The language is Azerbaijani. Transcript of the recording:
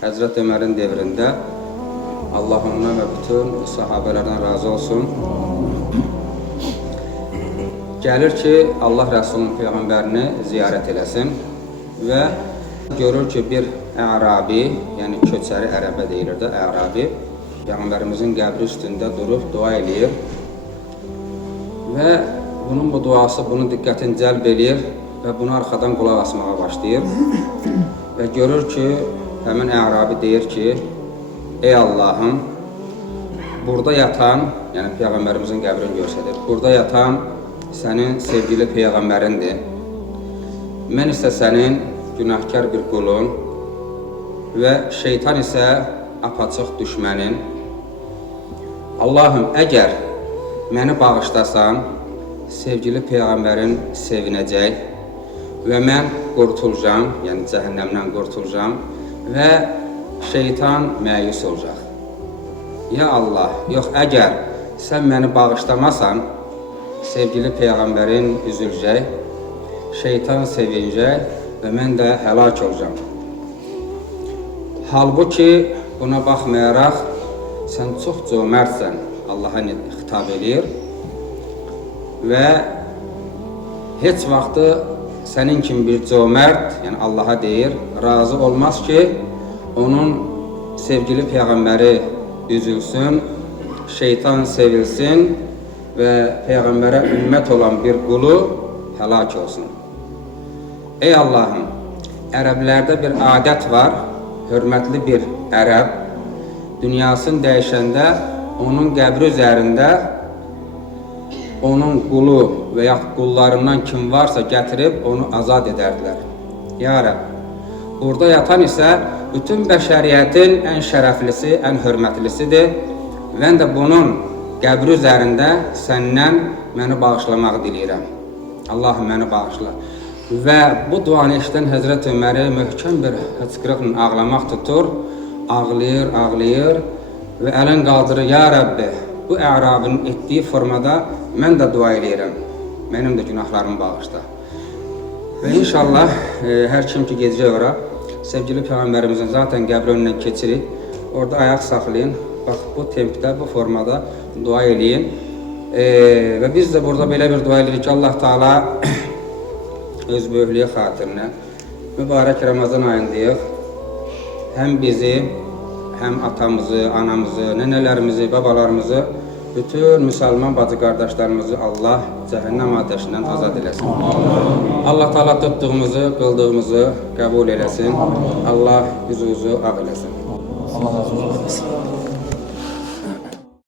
Həzrət Ömərin devrində. Allah ondan və bütün sahabələrdən razı olsun. Gəlir ki, Allah Rəsulunun Peyğəmbərini ziyarət eləsin və görür ki, bir ərabi, yəni köçəri ərəbə deyilir də, ərabi, Peyğəmbərimizin qəbri üstündə durub dua eləyir və bunun bu duası bunun diqqətini cəlb eləyir və bunu arxadan qulaq asmağa başlayır və görür ki, həmin ərabi deyir ki, ey Allahım, burada yatan, yəni Peyğəmbərimizin qəbrini göstərir, burada yatan sənin sevgili Peyğəmbərindir. Mən isə sənin günahkar bir qulun və şeytan isə apaçıq düşmənin. Allahım, əgər məni bağışlasan, sevgili Peyğəmbərin sevinəcək və mən qurtulacam, yəni cəhənnəmdən qurtulacam və şeytan məyus olacaq. Ya Allah, yox, əgər sən məni bağışlamasan, sevgili Peyğəmbərin üzüləcək, şeytan sevinəcək və mən də həlak olacam. Halbuki buna baxmayaraq, sən çox cömərtsən, Allaha xitab edir və heç vaxtı sənin kimi bir cömert, yəni Allaha deyir, razı olmaz ki, onun sevgili Peyğəmbəri üzülsün, şeytan sevilsin və Peyğəmbərə ümmət olan bir qulu həlak olsun. Ey Allahım, ərəblərdə bir adət var, hörmətli bir ərəb, dünyasını dəyişəndə onun qəbri üzərində onun qulu və yaxud qullarından kim varsa gətirib onu azad edərdilər. Ya Rəbb, burada yatan isə bütün bəşəriyyətin ən şərəflisi, ən hörmətlisidir və mən də bunun qəbri üzərində səndən məni bağışlamaq diləyirəm. Allahım, məni bağışla. Və bu duanı eşidən Həzrət Öməri möhkəm bir hıçqırıqla ağlamaq tutur, ağlayır, ağlayır və əlin qaldırır, ya Rəbbi, bu ərabinin etdiyi formada mən də dua eləyirəm, mənim də günahlarımı bağışla. Və inşallah, hər kim ki gedəcək ora, sevgili Peyğəmbərimizin zaten qəbri önündən keçirik, orada ayaq saxlayın, bax bu tempdə, bu formada dua eləyin. Və biz də burada belə bir dua eləyirik ki, Allah Teala öz böyüklüyü xatirinə mübarək Ramazan ayındayıq. Həm bizi, həm atamızı, anamızı, nənələrimizi, babalarımızı, bütün müsəlman bacı qardaşlarımızı Allah cəhənnəm ateşindən azad eləsin. Allah Teala tutduğumuzu, qıldığımızı qəbul eləsin. Allah yüzümüzü ağ eləsin. Allah razı olsun.